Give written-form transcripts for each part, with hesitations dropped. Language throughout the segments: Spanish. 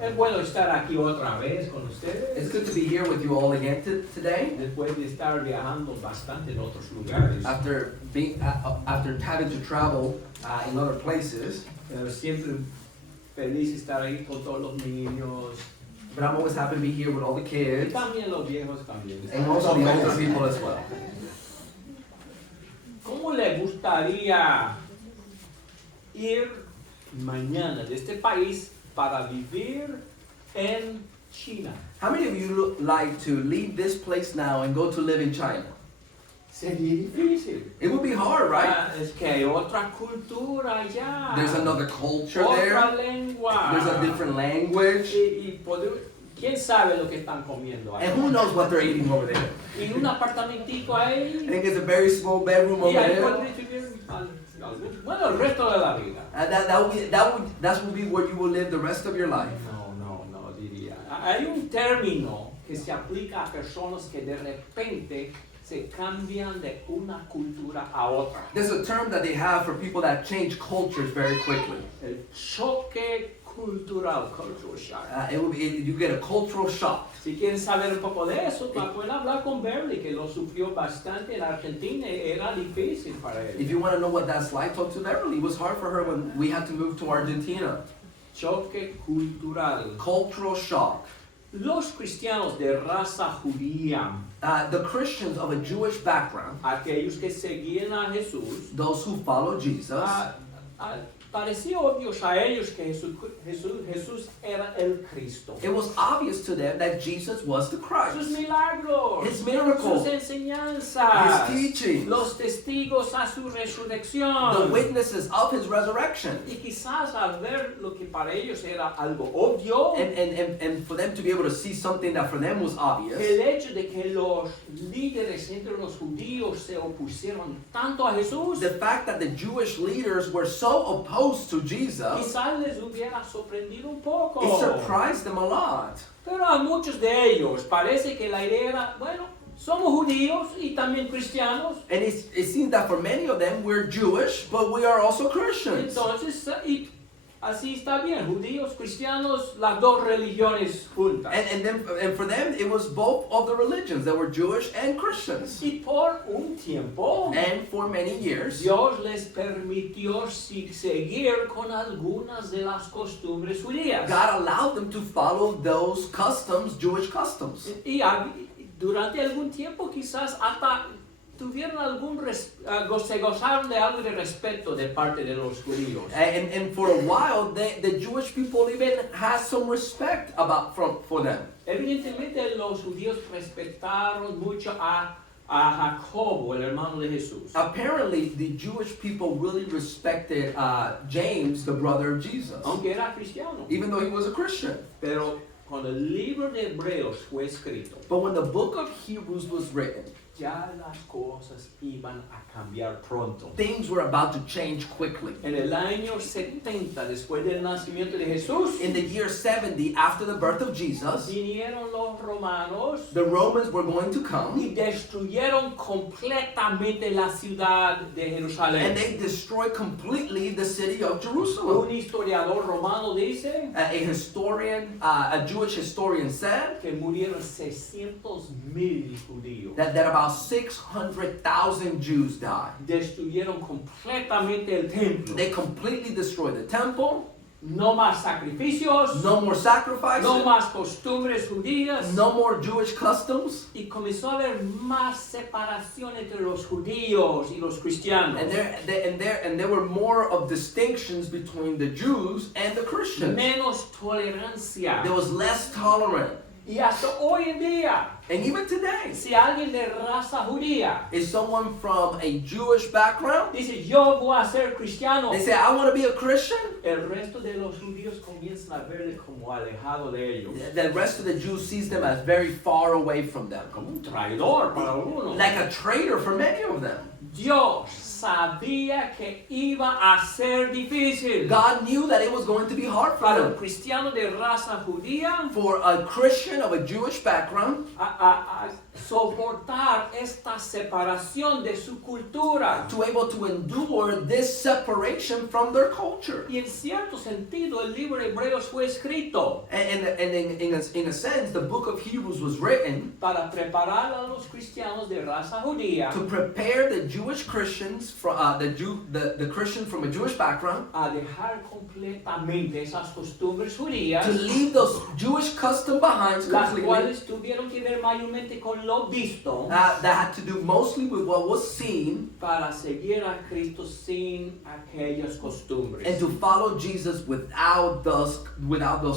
Es bueno estar aquí otra vez con ustedes. It's good to be here with you all again today. Después de estar viajando bastante en otros lugares. After having to travel in other places, Pero siempre feliz estar ahí con todos los niños. but I'm always happy to be here with all the Y kids también los viejos también. and also the older people as well. ¿Cómo le gustaría ir mañana de este país para vivir en China? How many of you like to leave this place now and go to live in China? Sería difícil. It would be hard, right? Ah, es que hay otra cultura allá. There's another culture Otra there. lengua. There's a different language. ¿Quién sabe lo que están comiendo ahí? And who knows what they're eating over there? Y un apartamentico I ahí. think it's a very small bedroom Y over ahí there. podría vivir bueno, el resto de la vida. And that will be where you will live the rest of your life. No, diría. Hay un término que se aplica a personas que de repente se cambian de una cultura a otra. There's a term that they have for people that change cultures very quickly. El choque cultural, cultural shock. You get a cultural shock. Si quieren saber un poco de eso, pueden hablar con Beverly, que lo sufrió bastante en Argentina, era difícil para él. If you want to know what that's like, talk to Beverly. It was hard for her when we had to move to Argentina. Choque cultural. Cultural shock. Los cristianos de raza judía, The Christians of a Jewish background, aquellos que seguían a Jesús, those who follow Jesus, parecía obvio a ellos que Jesús era el Cristo. it was obvious to them that Jesus was the Sus Christ. milagros, His miracles, sus enseñanzas, His teachings, los testigos a su the resurrección. witnesses of His resurrection. Y quizás al ver lo que para ellos era algo obvio, And for them to be able to see something that for them was obvious, el hecho de que los líderes entre los judíos se opusieron tanto a Jesús, the fact that the Jewish leaders were so opposed to Jesus, quizás les hubiera sorprendido un poco. it surprised them a lot. Pero a muchos de ellos parece que la idea era, bueno, somos judíos y también cristianos, And it seems that for many of them, we're Jewish, but we are also Christians. entonces así está bien, judíos, cristianos, las dos religiones juntas. And for them, it was both of the religions that were Jewish and Christians. Y por un tiempo, And for many years, Dios les permitió seguir con algunas de las costumbres judías. God allowed them to follow those customs, Jewish customs. Durante algún tiempo quizás hasta tuvieron se gozaron de algo de respeto de parte de los judíos. And for a while, the Jewish people even had some respect for them. Evidentemente los judíos respetaron mucho a Jacobo, el hermano de Jesús. Apparently, the Jewish people really respected James, the brother of Jesus, Aunque era cristiano. even though he was a Christian. Pero cuando el libro de Hebreos fue escrito, But when the book of Hebrews was written, ya las cosas iban a cambiar pronto. things were about to change quickly. En el año 70, después del nacimiento de Jesús, In the year 70, after the birth of Jesus, vinieron los romanos the Romans were going to come y destruyeron completamente la ciudad de Jerusalén. and they destroyed completely the city of Un Jerusalem. historiador romano dice A Jewish historian said que murieron 600,000 judíos. that about 600,000 Jews died. Destruyeron completamente el templo. They completely destroyed the temple, No más sacrificios, no more sacrifices, no más costumbres judías. no more Jewish customs, Y comenzó a haber más separación entre los judíos y los cristianos. and there were more of distinctions between the Jews and the Christians. Menos tolerancia. There was less tolerant. Y hasta hoy en día, And even today, si alguien de raza judía is someone from a Jewish background, dice, yo voy a ser cristiano, they say, I want to be a Christian, el resto de los judíos comienzan a verle como alejado de ellos. the rest of the Jews sees them as very far away from them. Como un traidor para algunos. Like a traitor for many of them. Dios sabía que iba a ser difícil. God knew that it was going to be hard for Para un them. cristiano de raza judía, For a Christian of a Jewish background, soportar esta separación de su cultura. to able to endure this separation from their culture. Y en cierto sentido el libro de Hebreos fue escrito And in a sense, the book of Hebrews was written para preparar a los cristianos de raza judía to prepare the Jewish Christians from the Christian from a Jewish background a dejar completamente esas costumbres judías, to leave those Jewish custom behind las completely. cuales tuvieron que ver mayormente con lo visto, That had to do mostly with what was seen para seguir a Cristo sin aquellas costumbres. and to follow Jesus without those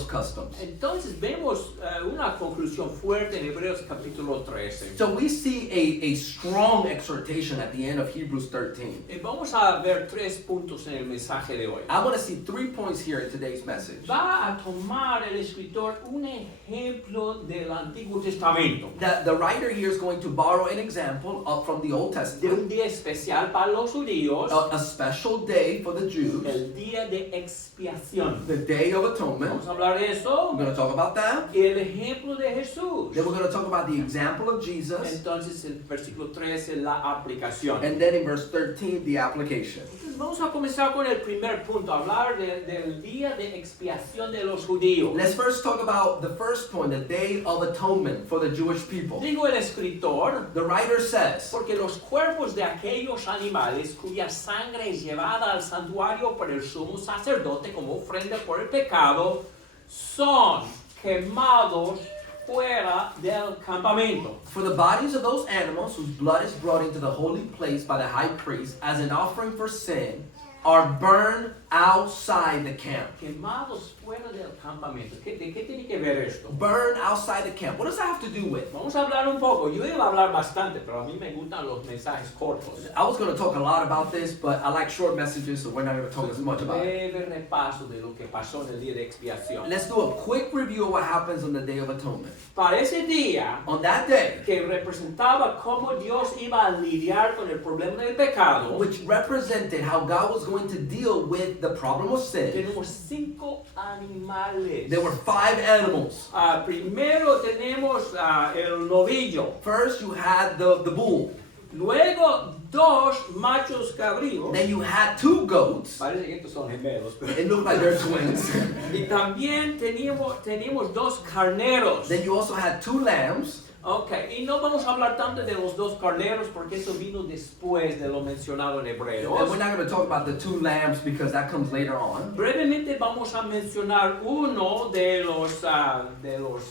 customs. Entonces vemos una conclusión fuerte en Hebreos capítulo 13. So we see a strong exhortation at the end of Hebrews 13. Vamos a ver 3 puntos en el mensaje de hoy. I want to see 3 points here in today's message. Va a tomar el escritor un ejemplo del Antiguo Testamento, The writer here is going to borrow an example up from the Old de Testament, un día especial para los judíos, a special day for the Jews, el día de expiación. the Day of Atonement. Vamos a hablar de eso. We're going to talk about that. Y el ejemplo de Jesús. Then we're going to talk about the example of Jesus. Entonces, el versículo 13, la aplicación. And then in verse 13, the application. Entonces, vamos a comenzar con el primer punto, hablar del día de expiación de los judíos. Let's first talk about the first point, the Day of Atonement for the Jewish people. Digo el escritor, The writer says, porque los cuerpos de aquellos animales cuya sangre es llevada al santuario por el sumo sacerdote como ofrenda por el pecado, son quemados fuera del campamento. for the bodies of those animals whose blood is brought into the holy place by the high priest as an offering for sin are burned outside the camp. Quemados fuera del campamento. ¿De qué tiene que ver esto? Burned outside the camp. What does that have to do with? Vamos a hablar un poco. Yo iba a hablar bastante, pero a mí me gustan los mensajes cortos. I was going to talk a lot about this, but I like short messages, so we're not going to talk as much about it. Breve repaso de lo que pasó en el día de expiación. Let's do a quick review of what happens on the Day of Atonement. Para ese día, On that day, que representaba cómo Dios iba a lidiar con el problema del pecado, which represented how God was going to deal with the problem of sin, tenemos 5 animales. there were 5 animals. Primero tenemos el novillo, First, you had the bull. luego 2 machos cabríos. Then you had 2 goats. Parece que estos son gemelos, pero... It looked like they're twins. Y también teníamos 2 carneros. Then you also had 2 lambs. Ok, y no vamos a hablar tanto de los 2 carneros porque eso vino después de lo mencionado en And Hebreos. we're not going to talk about the 2 lambs because that comes later on. Brevemente vamos a mencionar uno de los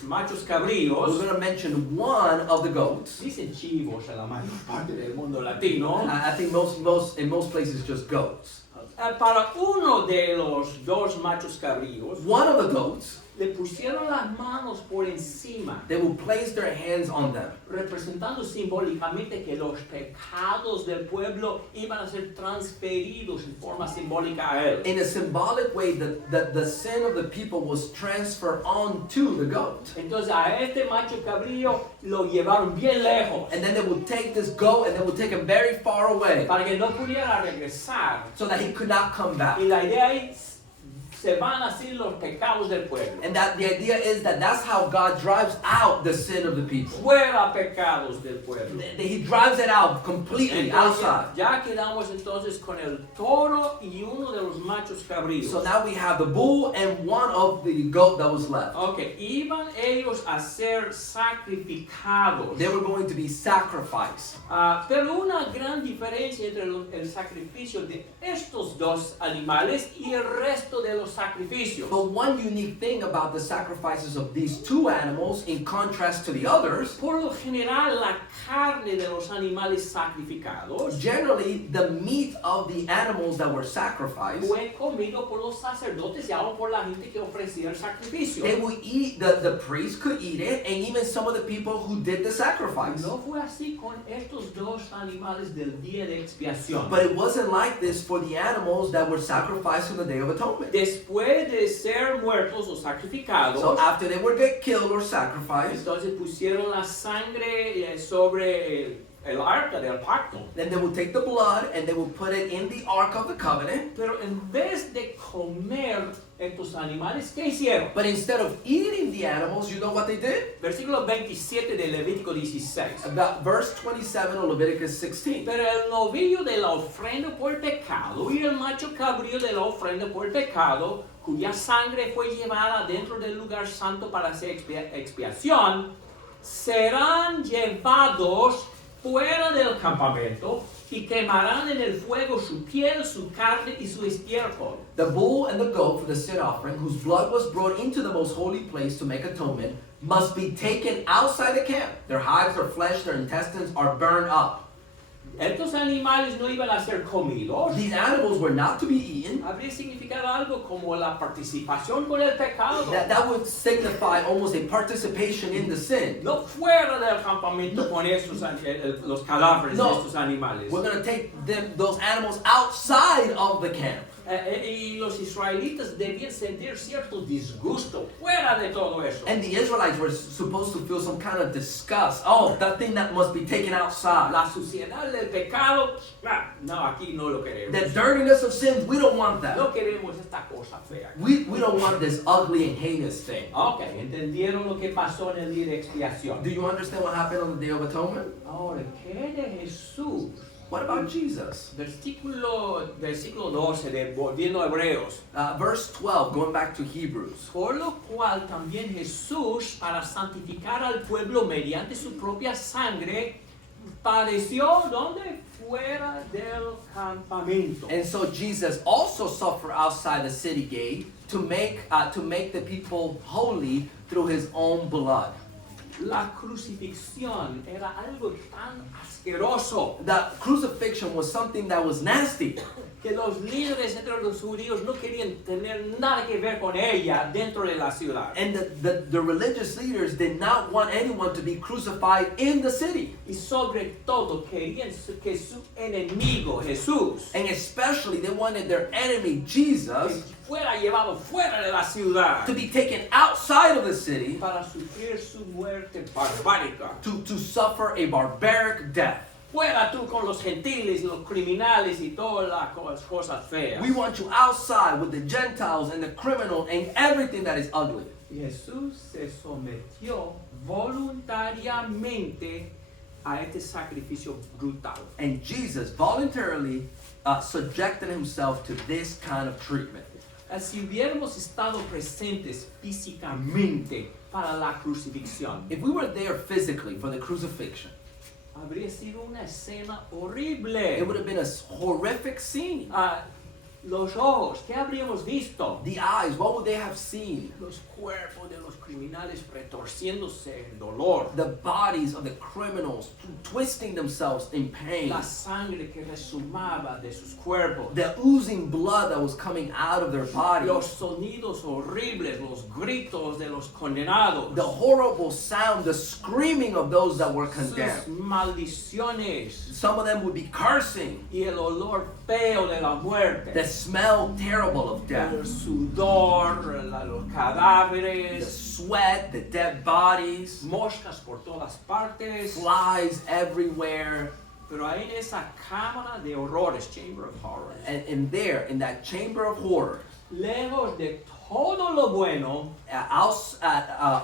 machos We're cabríos. going to mention one of the goats. Dicen chivos en la mayor parte del mundo latino. I think in most places just goats. Para uno de los 2 machos cabríos, One of the goats, le pusieron las manos por encima, they will place their hands on them, representando simbólicamente que los pecados del pueblo iban a ser transferidos en forma simbólica a él. in a symbolic way that the sin of the people was transferred onto the goat. Entonces a este macho cabrío lo llevaron bien lejos And then they would take this goat and they would take him very far away para que no pudiera regresar. so that he could not come back. Y la idea es se van así los pecados del pueblo. And that the idea is that that's how God drives out the sin of the people. Fuera pecados del pueblo. He drives it out completely Entonces, outside. ya quedamos entonces con el toro y uno de los machos cabríos. So now we have the bull and one of the goat that was left. Ok, iban ellos a ser sacrificados. They were going to be sacrificed. Pero una gran diferencia entre el sacrificio de estos 2 animales y el resto de los sacrificios. But one unique thing about the sacrifices of these 2 animals in contrast to the others, Por lo general, la carne de los animales sacrificados generally the meat of the animals that were sacrificed, fue comido por los sacerdotes y aún por la gente que ofrecía el sacrificio. they would eat, the priest could eat it, and even some of the people who did the sacrifice. No fue así con estos 2 animales del día de expiación. But it wasn't like this for the animals that were sacrificed on the Day of Atonement. Después de ser muertos o sacrificados, So after they would get killed or sacrificed, entonces pusieron la sangre sobre el arca del pacto. Then they will take the blood and they will put it in the Ark of the Covenant. Pero en vez de comer estos animales, ¿qué hicieron? But instead of eating the animals, you know what they did? Versículo 27 de Levítico 16. About verse 27 of Leviticus 16. Pero el novillo de la ofrenda por pecado y el macho cabrío de la ofrenda por pecado, cuya sangre fue llevada dentro del lugar santo para hacer expiación, serán llevados fuera del campamento y quemarán en el fuego su piel, su carne y su estiércol. The bull and the goat for the sin offering, whose blood was brought into the most holy place to make atonement, must be taken outside the camp. Their hides, their flesh, their intestines are burned up. Estos animales no iban a ser comidos. These animals were not to be eaten. Habría significado algo como la participación con el pecado. That would signify almost a participation in the sin. No fuera del campamento con estos, los cadáveres No. de estos animales. We're going to take those animals outside of the camp. Y los israelitas debían sentir cierto disgusto fuera de todo eso. And the Israelites were supposed to feel some kind of disgust. Oh, that thing that must be taken outside. La suciedad del pecado, no, aquí no lo queremos. The dirtiness of sins, we don't want that. No queremos esta cosa fea. We don't want this ugly and heinous thing. Ok, entendieron lo que pasó en el día de expiación. Do you understand what happened on the Day of Atonement? Ahora, ¿qué de Jesús? What about Jesus? Versículo 12, volviendo a Hebreos. Verse 12, going back to Hebrews. Por lo cual también Jesús, para santificar al pueblo mediante su propia sangre, padeció donde fuera del campamento. And so Jesus also suffered outside the city gate to make the people holy through his own blood. La crucifixión era algo tan asqueroso The crucifixion was something that was nasty. que los líderes entre los judíos no querían tener nada que ver con ella dentro de la ciudad. And the religious leaders did not want anyone to be crucified in the city. Y sobre todo querían que su enemigo, Jesús, And especially they wanted their enemy, Jesus, fuera llevado fuera de la ciudad to be taken outside of the city para sufrir su muerte barbárica. to suffer a barbaric death. Fuera tú con los gentiles, los criminales y todas las cosas feas. We want you outside with the Gentiles and the criminal and everything that is ugly. Y Jesús se sometió voluntariamente a este sacrificio brutal. And Jesus voluntarily subjected himself to this kind of treatment. Si hubiéramos estado presentes físicamente para la crucifixión, If we were there physically for the crucifixion, habría sido una escena horrible. it would have been a horrific scene. Los ojos, ¿qué habríamos visto? The eyes, what would they have seen? Los cuerpos de los criminales retorciéndose en dolor. The bodies of the criminals twisting themselves in pain. La sangre que resumaba de sus cuerpos. The oozing blood that was coming out of their bodies. Los sonidos horribles, los gritos de los condenados. The horrible sound, the screaming of those that were Sus condemned. maldiciones. Some of them would be cursing. Y el olor feo de la muerte. The smell terrible of death. El sudor, los The cadáveres. sweat, the dead bodies, Moscas por todas partes. flies everywhere. Pero ahí en esa cámara de horrores, Chamber of Horrors, And in there, in that chamber of horror, lejos de todo lo bueno,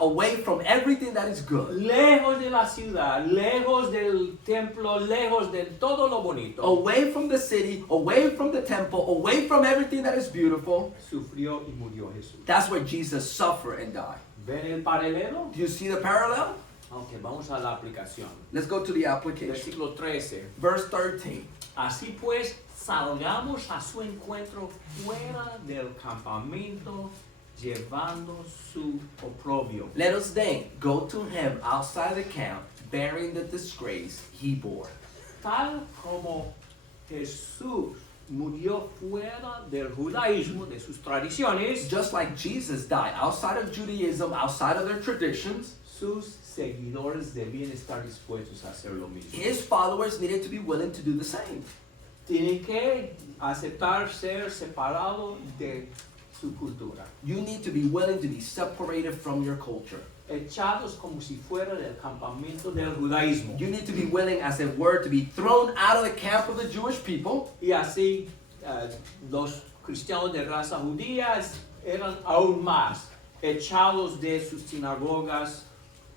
away from everything that is good, lejos de la ciudad, lejos del templo, lejos de todo lo bonito, away from the city, away from the temple, away from everything that is beautiful, sufrió y murió Jesús. that's where Jesus suffered and died. ¿Ven el paralelo? Do you see the parallel? Ok, vamos a la aplicación. Let's go to the application. Versículo 13. Verse 13. Así pues, salgamos a su encuentro fuera del campamento, llevando su oprobio. Let us then go to him outside the camp, bearing the disgrace he bore. Tal como Jesús murió fuera del judaísmo, de sus tradiciones, Just like Jesus died outside of Judaism, outside of their traditions, sus seguidores debían estar dispuestos a hacer lo mismo. his followers needed to be willing to do the same. Tienen que aceptar ser separados de su cultura. You need to be willing to be separated from your culture. echados como si fuera del campamento del judaísmo. You need to be willing, as it were, to be thrown out of the camp of the Jewish people. Y así los cristianos de raza judía eran aún más echados de sus sinagogas.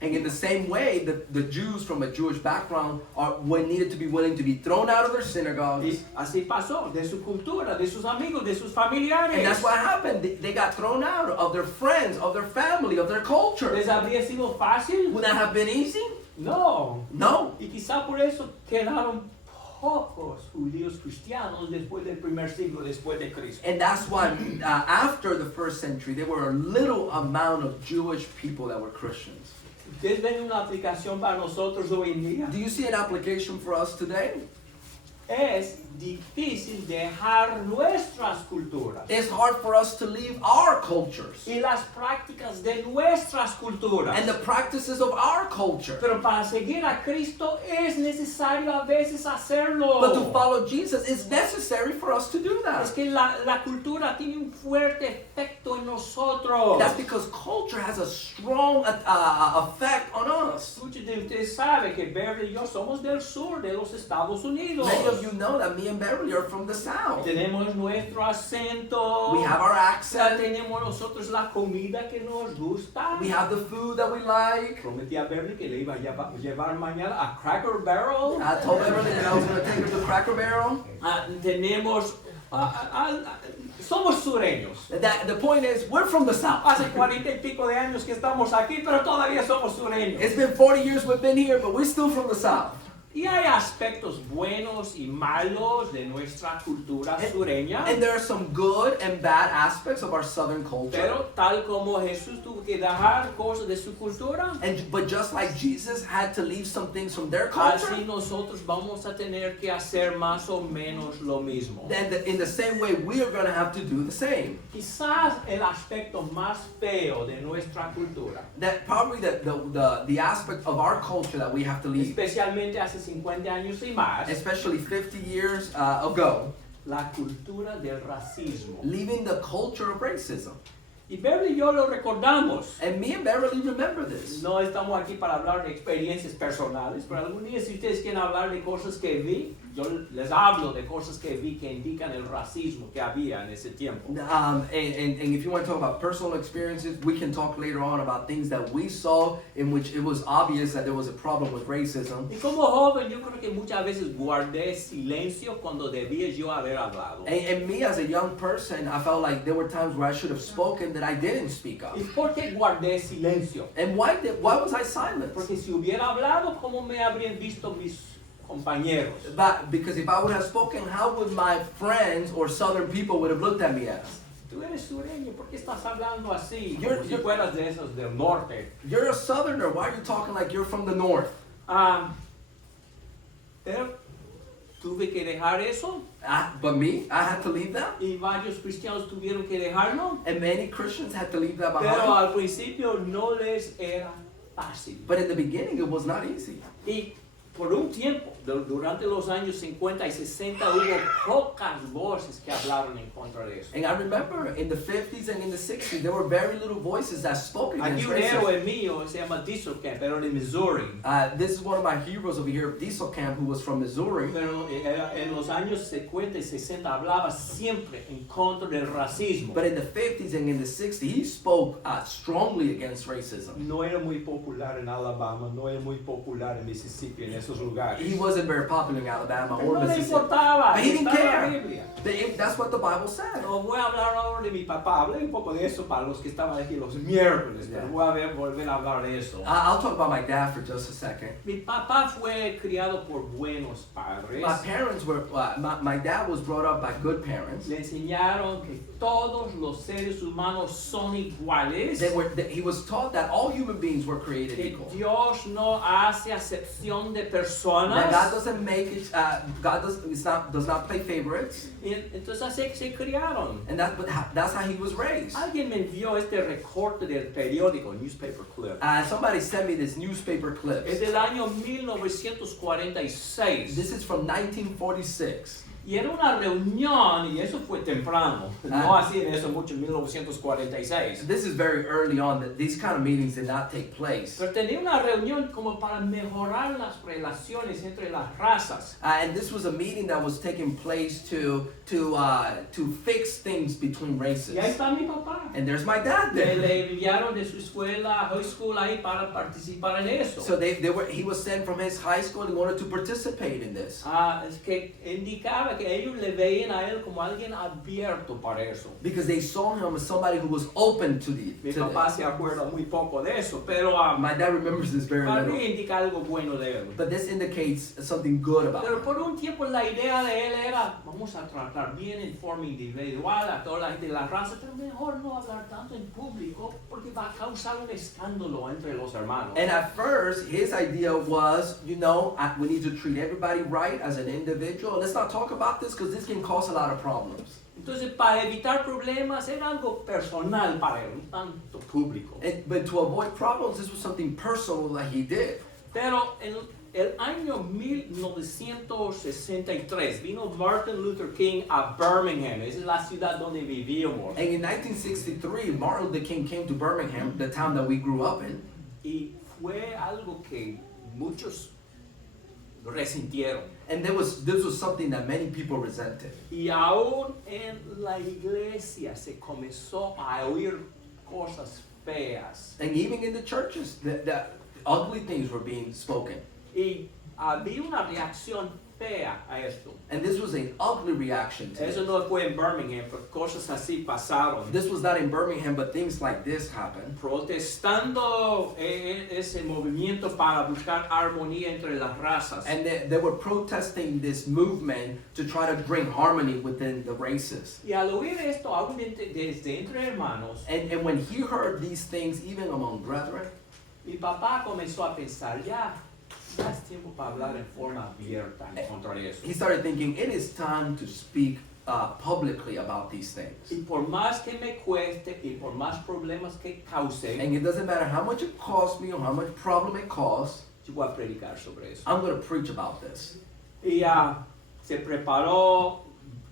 And in the same way, the Jews from a Jewish background were needed to be willing to be thrown out of their synagogues. Y así pasó, de su cultura, de sus amigos, de sus familiares. And that's what happened. They got thrown out of their friends, of their family, of their culture. ¿Les habría sido fácil? Would that have been easy? No. No. Y quizá por eso quedaron pocos judíos cristianos después del primer siglo después de Cristo. And that's why after the first century, there were a little amount of Jewish people that were Christians. ¿Ustedes ven una aplicación para nosotros hoy en día? Do you see an application for us today? Es difícil dejar nuestras culturas It's hard for us to leave our cultures y las prácticas de nuestras culturas. and the practices of our culture. Pero para seguir a Cristo es necesario a veces hacerlo. But to follow Jesus, it's necessary for us to do Es that. que la cultura tiene un fuerte efecto en nosotros. That's because culture has a strong effect on us. Muchos de ustedes saben que Beverly y yo somos del sur de los Estados Unidos. Many of you know that me and Beverly are from the South. Tenemos nuestro acento. We have our accent. Tenemos nosotros la comida que nos gusta. We have the food that we like. Prometí a Beverly que le iba a llevar mañana a Cracker Barrel. I told Beverly that I was going to take her to Cracker Barrel. Tenemos... somos sureños. The point is, we're from the South. Hace 40 y pico de años que estamos aquí, pero todavía somos sureños. It's been 40 years we've been here, but we're still from the South. Y hay aspectos buenos y malos de nuestra cultura sureña. And there are some good and bad aspects of our Southern culture. Pero tal como Jesús tuvo que dejar cosas de su cultura, But just like Jesus had to leave some things from their culture, así nosotros vamos a tener que hacer más o menos lo mismo. then in the same way, we are going to have to do the same. Quizás el aspecto más feo de nuestra cultura, That probably the aspect of our culture that we have to leave, especialmente hace 50 años y más, especially 50 years ago, la cultura del racismo. leaving the culture of racism. Y Beverly y yo lo recordamos. And me and Beverly remember this. No estamos aquí para hablar de experiencias personales, pero algún día si ustedes quieren hablar de cosas que vi, yo les hablo de cosas que vi que indican el racismo que había en ese tiempo. And if you want to talk about personal experiences, we can talk later on about things that we saw in which it was obvious that there was a problem with racism. Y como joven yo creo que muchas veces guardé silencio cuando debía yo haber hablado. And me as a young person, I felt like there were times where I should have spoken that I didn't speak up. ¿Y por qué guardé silencio? And why was I silent? Porque si hubiera hablado, ¿cómo me habrían visto mis compañeros? Because if I would have spoken, how would my friends or Southern people would have looked at me as? Tú eres sureño, ¿por qué estás hablando así? You're- Como si fueras de esos del norte. You're a Southerner. Why are you talking like you're from the North? Pero tuve que dejar eso But me, I had to leave that. y varios cristianos tuvieron que dejarlo. And many Christians had to leave that Pero behind. al principio no les era fácil. But in the beginning, it was not easy. Y por un tiempo, durante los años 50 y 60, hubo pocas voces que hablaron en contra de eso. And I remember in the 50s and in the 60s, there were very little voices that spoke Aquí against un racism. héroe mío se llama Diesel Camp, pero de Missouri. This is one of my heroes over here, Diesel Camp, who was from Missouri. Pero en los años 50 y 60 hablaba siempre en contra del racismo. But in the 50s and in the 60s, he spoke strongly against racism. No era muy popular en Alabama, no era muy popular en Mississippi, en esos lugares. He wasn't very popular in Alabama Pero or no le Mississippi. importaba, But he didn't estaba en la care. Biblia. That's what the Bible said. No voy a hablar ahora de mi papá, hablé un poco de eso para los que estaban aquí los miércoles, pero voy a volver a hablar de eso. I'll talk about my dad for just a second. Mi papá fue criado por buenos padres. My parents were, my dad was brought up by good parents. Le enseñaron que todos los seres humanos son iguales. He was taught that all human beings were created Que equal. Dios no hace acepción de That personas. God doesn't make it, God does not play favorites. Y entonces así que se criaron. And that's how he was raised. Alguien me envió este recorte del periódico, newspaper clip. Somebody sent me this newspaper clip. Es del año 1946. This is from 1946. Y era una reunión, y eso fue temprano, no hacían eso mucho en 1946. This is very early on that these kind of meetings did not take place. Pero tenía una reunión como para mejorar las relaciones entre las razas. And this was a meeting that was taking place to fix things between races. Y ahí está mi papá. And there's my dad Le there. enviaron de su escuela, high school, ahí para participar en eso. So he was sent from his high school in order to participate in this. Es que indicaba que ellos le veían a él como alguien abierto para eso. Because they saw him as somebody who was open to Mi papá se acuerda muy poco de eso, pero My dad remembers this very para mí little. indica algo bueno de él. But this indicates something good about Pero him. por un tiempo la idea de él era, vamos a tratar bien en forma individual a toda la gente de la raza, pero mejor no hablar tanto en público porque va a causar un escándalo entre los hermanos. And at first, his idea was, we need to treat everybody right as an individual. Let's not talk about this because this can cause a lot of problems. Entonces, para evitar problemas era algo personal para él, no tanto público. But to avoid problems, this was something personal that he did. Pero en el año 1963 vino Martin Luther King a Birmingham, esa es la ciudad donde vivíamos. And in 1963, Martin Luther King came to Birmingham, the town that we grew up in. Y fue algo que muchos resintieron. And this was something that many people resented. Y aún en la iglesia se comenzó a oír cosas feas. And even in the churches, the ugly things were being spoken. Y había una reacción fea a esto. And this was an ugly reaction to Eso it. no fue en Birmingham, pero cosas así pasaron. This was not in Birmingham, but things like this happened. Protestando ese movimiento para buscar armonía entre las razas. And they were protesting this movement to try to bring harmony within the races. Y al oír esto, aún desde entre hermanos, And when he heard these things, even among brethren, mi papá comenzó a pensar, ya es tiempo para hablar en forma abierta en contra de eso. he started thinking, it is time to speak publicly about these things. Y por más que me cueste y por más problemas que cause, And it doesn't matter how much it costs me or how much problem it costs, yo voy a predicar sobre eso. I'm going to preach about this. Y se preparó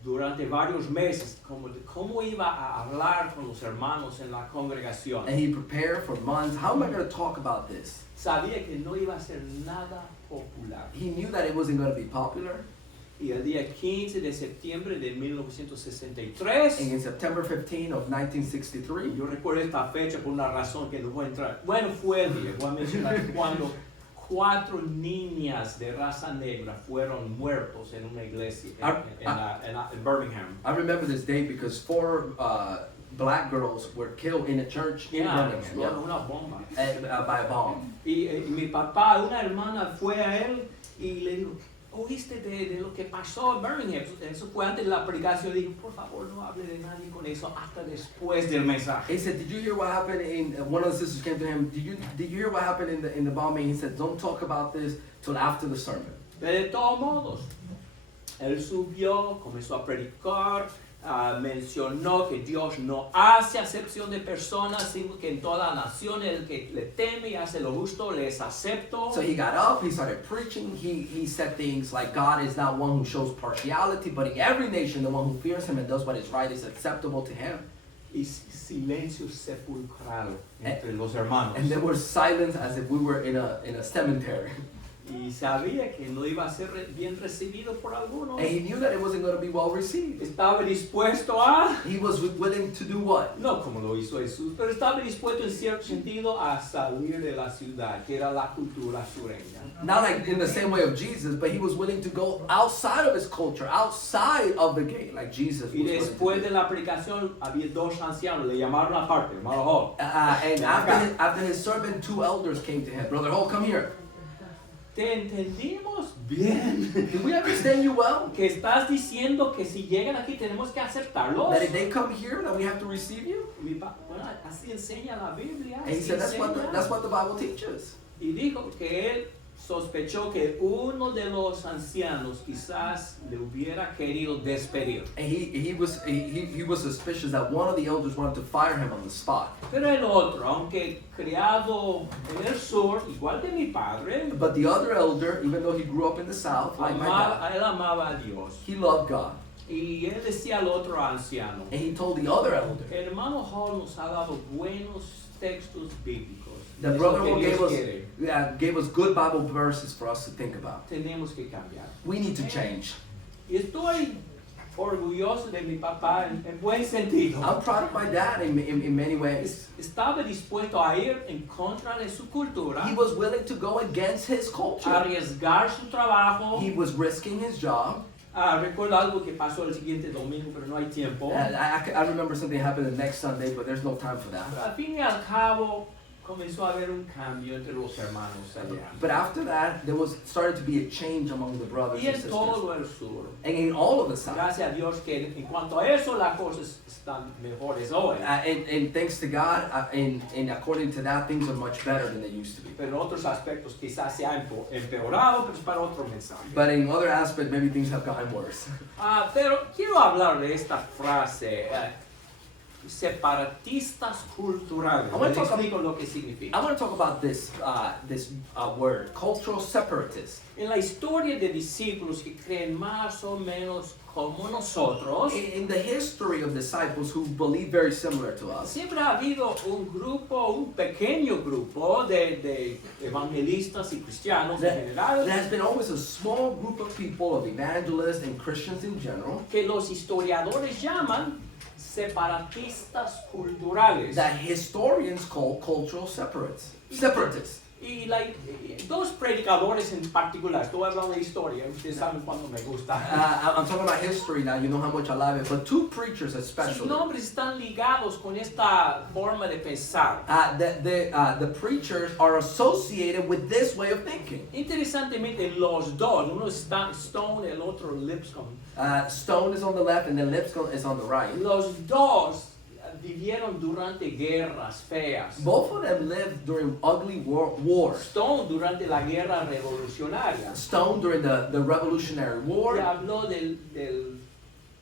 durante varios meses cómo iba a hablar con los hermanos en la congregación. And he prepared for months. How am I going to talk about this? Sabía que no iba a ser nada popular. He knew that it wasn't going to be popular. Y el día 15 de septiembre de 1963, And in September 15 of 1963, yo recuerdo esta fecha por una razón que no voy a entrar. Bueno, fue el día, voy a mencionar cuando 4 niñas de raza negra fueron muertos en una iglesia en Birmingham. I remember this day because 4 black girls were killed in a church in Birmingham, yeah, Una bomba. by a bomb. Y mi papá, una hermana fue a él y le dijo, ¿oíste de lo que pasó en Birmingham? Eso fue antes de la predicación. Dijo, por favor, no hable de nadie con eso hasta después del mensaje. He said, "Did you hear what happened in?" One of the sisters came to him. Did you hear what happened in the bombing? He said, "Don't talk about this till after the sermon." Pero de todos modos, él subió, comenzó a predicar, mencionó que Dios no hace acepción de personas, sino que en toda nación el que le teme y hace lo justo les acepto. So he got up, he started preaching. He said things like, God is not one who shows partiality, but in every nation, the one who fears him and does what is right is acceptable to him. Y silencio sepulcral entre los hermanos. And there was silence as if we were in a cemetery. Y sabía que no iba a ser bien recibido por algunos. And he knew that it wasn't going to be well received. Estaba dispuesto a, He was willing to do what? no como lo hizo Jesús, pero estaba dispuesto en cierto sentido a salir de la ciudad, que era la cultura sureña. Not like in the same way of Jesus, but he was willing to go outside of his culture, outside of the gate, like Jesus was Y willing to después do. de la predicación había 2 ancianos, le llamaron aparte, hermano Hall. And after his sermon, 2 elders came to him. Brother Hall, come here. ¿Te entendimos bien? Did we understand you well? Que estás diciendo que si llegan aquí tenemos que aceptarlos. That if they come here, that we have to receive you? Bueno, así enseña la Biblia. And he Así said, that's enseña. what the Bible teaches. Y dijo que él sospechó que uno de los ancianos quizás le hubiera querido despedir. And he was suspicious that one of the elders wanted to fire him on the spot. Pero el otro, aunque criado en el sur, igual de mi padre, But the other elder, even though he grew up in the south, like my dad, él amaba a Dios. he loved God. Y él decía al otro anciano, And he told the other elder, el hermano Hall nos ha dado buenos textos bíblicos. the Es brother lo que who Dios quiere. gave us good Bible verses for us to think about. Tenemos que cambiar. We need to change. Y estoy orgulloso de mi papá en buen sentido. I'm proud of my dad in many ways. Estaba dispuesto a ir en contra de su cultura, He was willing to go against his culture. arriesgar su trabajo. He was risking his job. Recuerdo algo que pasó el siguiente domingo, pero no hay tiempo. I remember something happened the next Sunday, but there's no time for that. Pero al fin y al cabo comenzó a haber un cambio entre los hermanos allá. But after that, there was started to be a change among the brothers Y and en sisters. todo el sur. And in all of the South. Gracias a Dios que en cuanto a eso las cosas están mejores hoy. And thanks to God, and according to that, things are much better than they used to be. Pero en otros aspectos quizás se ha empeorado, pero es para otro mensaje. But in other aspects, maybe things have gotten worse. Pero quiero hablar de esta frase, separatistas culturales. I want Les to talk explico lo que significa. I want to talk about this word, cultural separatists. En la historia de discípulos que creen más o menos como nosotros, In the history of disciples who believe very similar to us, siempre ha habido un pequeño grupo de evangelistas y cristianos en there general, has been always a small group of people, of evangelists and Christians in general, que los historiadores llaman separatistas culturales. that historians call cultural separatists. Y dos predicadores en particular, estoy hablando de historia, ustedes saben cuándo me gusta. I'm talking about history now, you know how much I love it, but two preachers Sus especially. nombres están ligados con esta forma de pensar. The preachers are associated with this way of thinking. Interesantemente, los dos, uno es Stone, el otro Lipscomb, Stone is on the left and then Lipscomb is on the right. los dos vivieron durante guerras feas. Both of them lived during ugly wars. Stone durante la guerra revolucionaria. Stone during the Revolutionary War. Y habló del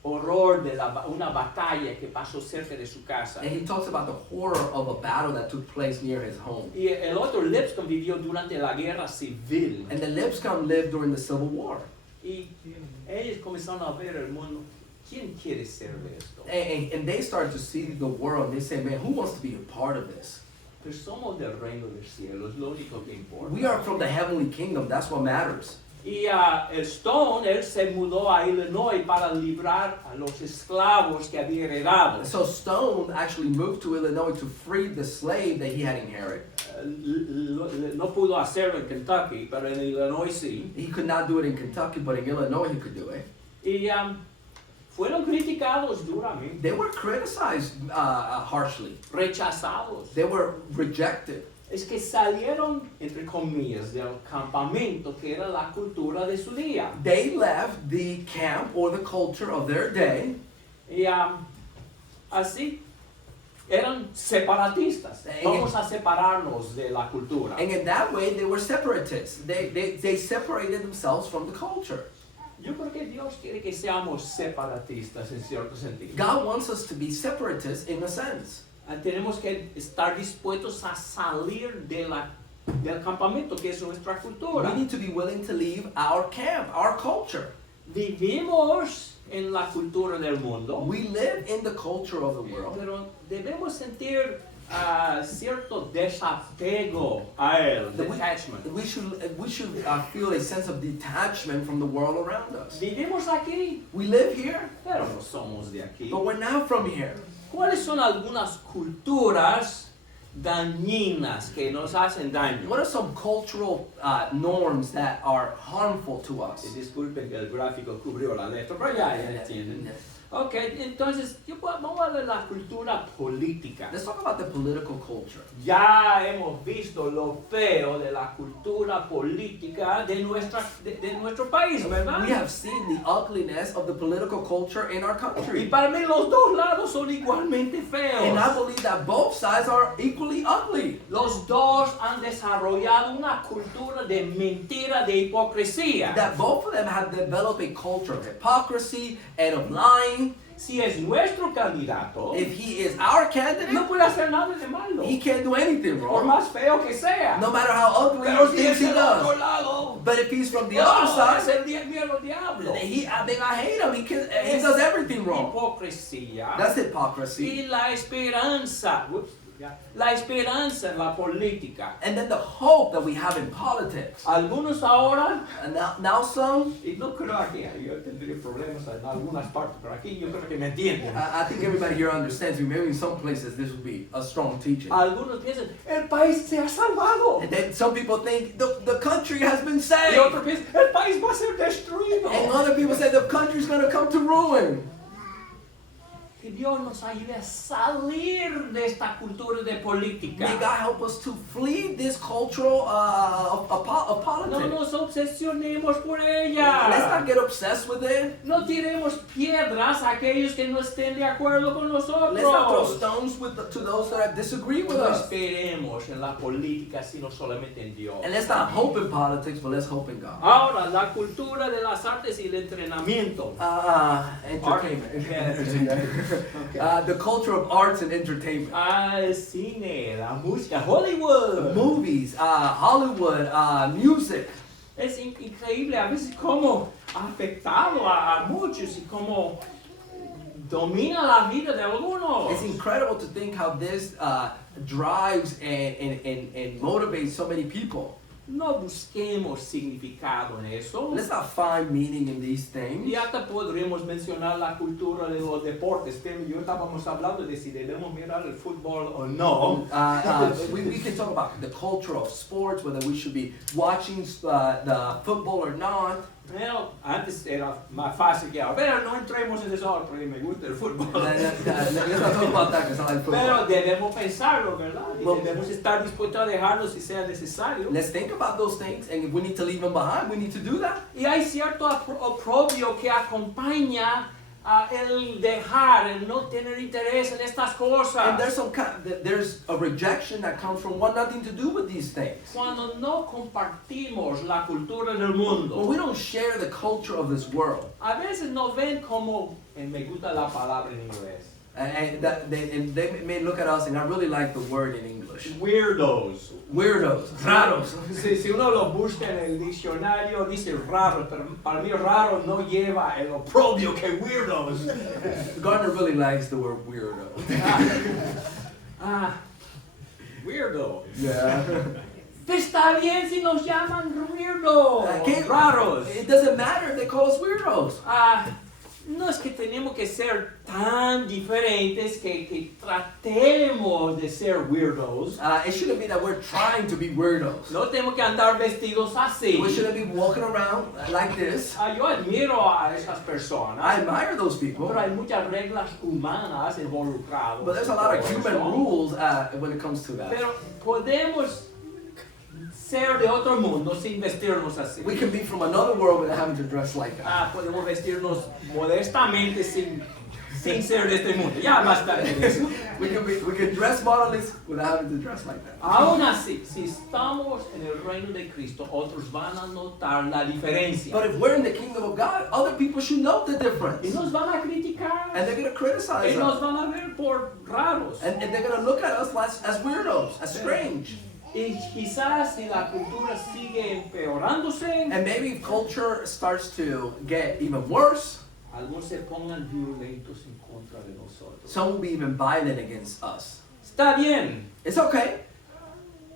horror de una batalla que pasó cerca de su casa. And he talks about the horror of a battle that took place near his home. Y el otro Lipscomb vivió durante la guerra civil. And the Lipscomb lived during the Civil War. Y ellos comenzaron a ver el mundo. ¿Quién quiere ser de esto? And they started to see the world and they say, man, who wants to be a part of this? Pero somos del reino del cielo, es lo único que importa. We are from the heavenly kingdom, that's what matters. Y el Stone, él se mudó a Illinois para librar a los esclavos que había heredado. So Stone actually moved to Illinois to free the slave that he had inherited. No pudo hacerlo en Kentucky, pero en Illinois sí. He could not do it in Kentucky, but in Illinois he could do it. Y fueron criticados duramente, They were criticized harshly. rechazados. They were rejected. Es que salieron, entre comillas, del campamento que era la cultura de su día. They left the camp or the culture of their day. Y así eran separatistas. Vamos a separarnos de la cultura. And in that way, they were separatists. They separated themselves from the culture. Yo creo que Dios quiere que seamos separatistas en cierto sentido. God wants us to be separatists in a sense. Tenemos que estar dispuestos a salir del campamento que es nuestra cultura. We need to be willing to leave our camp, our culture. Vivimos en la cultura del mundo, We live in the culture of the world, pero debemos sentir cierto desapego a él, That detachment. we should feel a sense of detachment from the world around us. Vivimos aquí, We live here, pero no somos de aquí. but we're not from here. ¿Cuáles son algunas culturas dañinas que nos hacen daño? What are some cultural norms that are harmful to us? Disculpen que el gráfico cubrió la letra, pero ya entienden. Ok, entonces vamos a ver la cultura política. Let's talk about the political culture. Ya hemos visto lo feo de la cultura política de nuestro país, ¿verdad? We have seen the ugliness of the political culture in our Y country. para mí los dos lados son igualmente And I feos. believe that both sides are equally equally ugly. Los dos han desarrollado una cultura de mentira, de hipocresía. That both of them have developed a culture of hypocrisy and of lying. Si es nuestro candidato, If he is our no candidate, puede hacer nada de malo, he can't do anything por wrong, más feo que sea. no matter how ugly Pero he si thinks es he del otro does. lado, But if he's from the other es side, el diablo diablo. then I hate him. He does everything wrong. Hipocresía That's hypocrisy. y la esperanza. La esperanza en la política. And then the hope that we have in politics. Algunos ahora, And now some, y no creo que yo tendría problemas en algunas partes, pero aquí yo creo que me entienden. I think everybody here understands me. Maybe in some places this would be a strong teaching. Algunos piensan, el país se ha salvado. And then some people think the country has been Y saved. otros piensan, el país va a ser destruido. And other people say the country's going to come to ruin. Que Dios nos ayude a salir de esta cultura de política. May God help us to flee this cultural of No politics. nos obsesionemos por Let's ella. not get obsessed with it. No tiremos piedras a aquellos que no estén de acuerdo con Let's not throw nosotros. stones to those that disagree with No us. esperemos en la política, sino solamente en Dios. And let's not hope in politics, but let's hope in God. Ahora, la cultura de las artes y el entrenamiento. Entertainment. The culture of arts and entertainment. El cine, la música, Hollywood. Movies, Hollywood, music. Es increíble a veces cómo ha afectado a muchos y cómo domina la vida de algunos. It's incredible to think how this drives and motivates so many people. No busquemos significado en eso. Let's not find meaning in these things. Y hasta podríamos mencionar la cultura de los deportes. Tim y yo estábamos hablando de si debemos mirar el fútbol o no. We can talk about the culture of sports, whether we should be watching the football or not. Bueno, antes era más fácil que ahora, pero no entremos en eso porque me gusta el fútbol. Let's not talk about that because I like Pero football. debemos pensarlo, ¿verdad? Y Well, debemos estar dispuestos a dejarlo si sea necesario. Let's think about those things, and if we need to leave them behind, we need to do that. Y hay cierto oprobio que acompaña a el dejar, el no tener interés en estas cosas. And there's a rejection that comes from what nothing to do with these things. Cuando no compartimos la cultura del When mundo, we don't share the culture of this world, a veces nos ven como, me gusta la palabra en inglés, and they may look at us, and I really like the word in English. weirdos. Weirdos, raros. Si uno lo busca en el diccionario, dice raro, pero para mí raro no lleva el oprobio que weirdos. Gardner really likes the word weirdo. Weirdo. Yeah. Está bien si nos llaman weirdos, raros. It doesn't matter if they call us weirdos. No es que tenemos que ser tan diferentes que tratemos de ser weirdos. It shouldn't be that we're trying to be weirdos. No tenemos que andar vestidos así. We shouldn't be walking around like this. Yo admiro a esas personas, I admire those people, pero hay muchas reglas humanas involucradas. but there's a lot of en human eso. rules when it comes to that. Pero podemos ser de otro mundo sin vestirnos así. We can be from another world without having to dress like that. Podemos vestirnos modestamente sin ser de este mundo. Ya basta de eso. We can dress modestly without having to dress like that. Aún así, si estamos en el reino de Cristo, otros van a notar la diferencia. But if we're in the kingdom of God, other people should know the Y difference. nos van a criticar. And they're going to criticize Y nos us. van a ver por raros. And they're going to look at us as weirdos, as strange. Y quizás si la cultura sigue empeorándose, And maybe if culture starts to get even worse, algunos se pongan violentos en contra de nosotros. some will be even violent against us. Está bien. It's okay.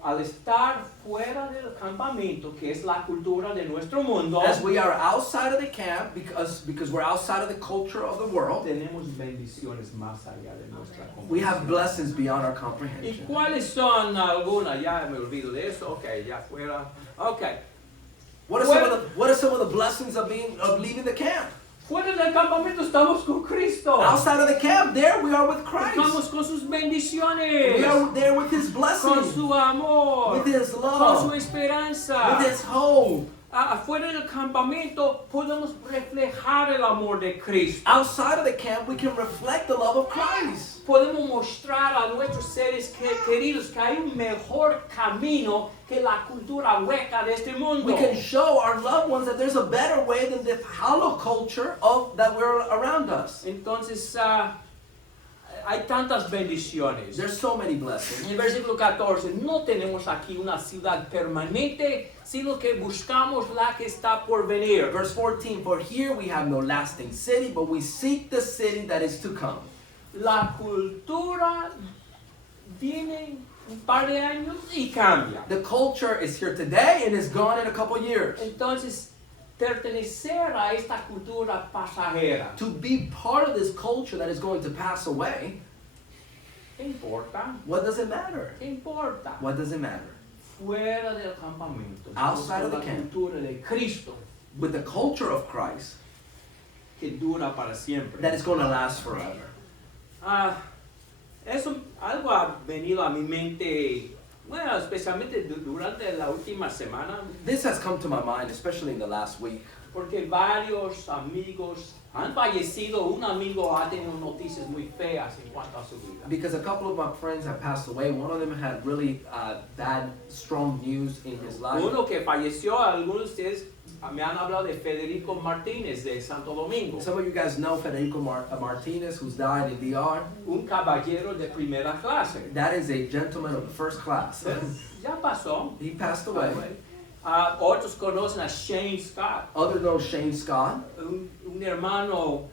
Al estar fuera del campamento, que es la cultura de nuestro mundo, As we are outside of the camp, because we're outside of the culture of the world, tenemos bendiciones más allá de nuestra we have comprensión. blessings beyond our ¿Y comprehension. cuáles son algunas? Ya me olvido de eso. Ok, ya fuera. Ok. What are some of the blessings of leaving the camp? Fuera del campamento estamos con Cristo. Outside of the camp, there we are with Christ. Estamos con sus bendiciones. We are there with His Con blessings, su amor. with His Con su love, esperanza. with His hope. afuera del campamento podemos reflejar el amor de Cristo. Outside of the camp, we can reflect the love of Christ. Podemos mostrar a nuestros seres queridos que hay un mejor camino que la cultura hueca de este mundo. We can show our loved ones that there's a better way than the hollow culture that we're around us. Entonces, hay tantas bendiciones. There's so many blessings. En el versículo 14, no tenemos aquí una ciudad permanente, sino que buscamos la que está por venir. Verse 14, for here we have no lasting city, but we seek the city that is to come. La cultura viene un par de años y cambia. The culture is here today and is gone in a couple years. Entonces, pertenecer a esta cultura pasajera, To be part of this culture that is going to pass away, ¿qué importa? what does it matter? ¿Qué importa? What does it matter? Fuera del campamento, Outside of la the camp. cultura de Cristo, With the culture of Christ, que dura para siempre. that is going to last forever. Eso algo ha venido a mi mente, bueno, especialmente durante la última semana, This has come to my mind, especially in the last week, porque varios amigos han fallecido. Un amigo ha tenido noticias muy feas en cuanto a su vida. because a couple of my friends have passed away. One of them had really bad, strong news in his life. Uno que falleció, algunos de ustedes me han hablado de Federico Martínez de Santo Domingo, Some of you guys know Federico Martinez, who's died in DR. un caballero de primera clase. That is a gentleman of the first class. Ya pasó. He passed away. Otros conocen a Shane Scott, Others know Shane Scott, un hermano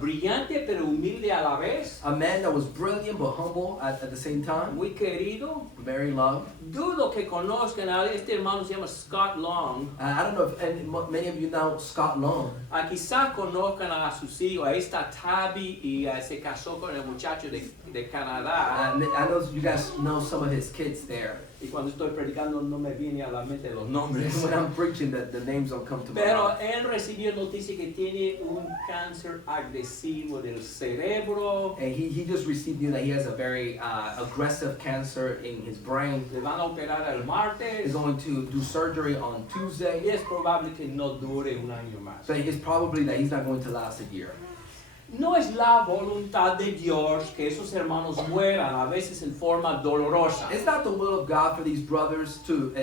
brillante pero humilde a la vez, a man that was brilliant but humble at the same time, muy querido. very loved. Dudo que conozcan a este hermano, se llama Scott Long. I don't know if many of you know Scott Long. Quizá conozcan a sus hijos, a esta Tabby, y se casó con el muchacho de Canadá. I know you guys know some of his kids there. Y cuando estoy predicando no me viene a la mente los nombres. When I'm preaching, the names don't come to my Pero mind. él recibió noticia que tiene un cáncer agresivo del cerebro. And he just received news that he has a very aggressive cancer in his brain. Le van a operar el He's martes going to do surgery on y Tuesday. es probable que no dure un año más. So it's probably that he's not going to last a year. No es la voluntad de Dios que esos hermanos mueran, a veces en forma dolorosa. It's not the will of God for these brothers to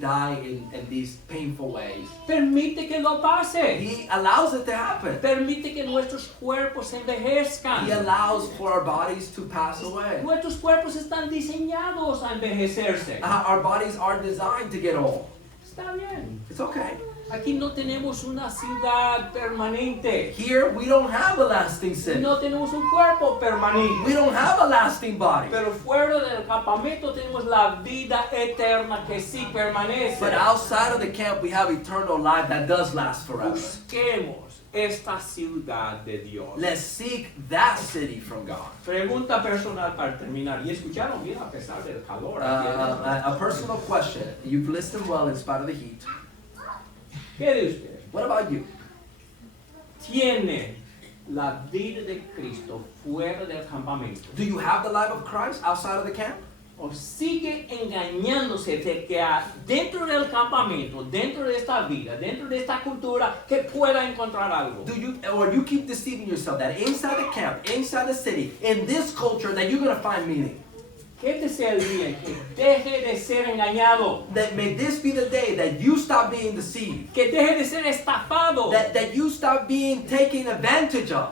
die in these painful ways. Permite que lo pase. He allows it to happen. Permite que nuestros cuerpos envejezcan. He allows for our bodies to pass away. Nuestros cuerpos están diseñados a envejecerse. Our bodies are designed to get old. Está bien. It's okay. Aquí no tenemos una ciudad permanente. Here we don't have a lasting city. No tenemos un cuerpo We permanente. don't have a lasting body. Pero fuera del campamento tenemos la vida eterna que sí permanece. But outside of the camp, we have eternal life that does last forever. Busquemos esta ciudad de Dios. Let's seek that city from God. Pregunta personal para terminar. Y escucharon bien a pesar del calor. A personal question. You've listened well in spite of the heat. ¿Qué de usted? What about you? ¿Tiene la vida de Cristo fuera del campamento? Do you have the life of Christ outside of the camp? ¿O sigue engañándose de que dentro del campamento, dentro de esta vida, dentro de esta cultura, que pueda encontrar algo? Or you keep deceiving yourself that inside the camp, inside the city, in this culture, that you're going to find meaning? Que este sea el día en que deje de ser engañado, That may this be the day that you stop being deceived, que deje de ser estafado, that you stop being taken advantage of,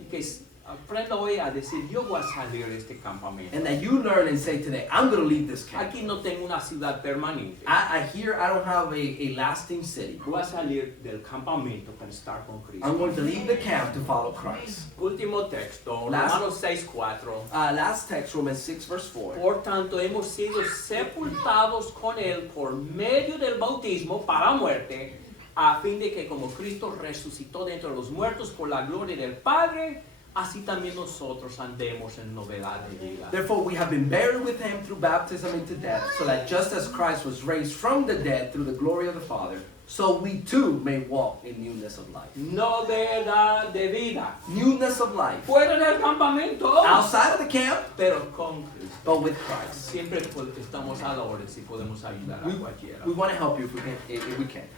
y que aprenda hoy a decir, yo voy a salir de este campamento. and that you learn and say today, I'm going to leave this camp. Aquí no tengo una ciudad permanente. I don't have a lasting city. Voy a salir del campamento para estar con Cristo. I'm going to leave the camp to follow Christ. Último texto, Last- Romanos 6:4. Last text, Romans 6, verse 4. Por tanto, hemos sido sepultados con Él por medio del bautismo para muerte, a fin de que como Cristo resucitó de entre los muertos por la gloria del Padre, así también nosotros andemos en novedad de vida. Therefore, we have been buried with him through baptism into death, so that just as Christ was raised from the dead through the glory of the Father, so we too may walk in newness of life. novedad de vida. Newness of life. Fuera del campamento, Outside of the camp, pero con Cristo. but with Christ. Siempre estamos a la orden si podemos ayudar a cualquiera. We want to help you if we can.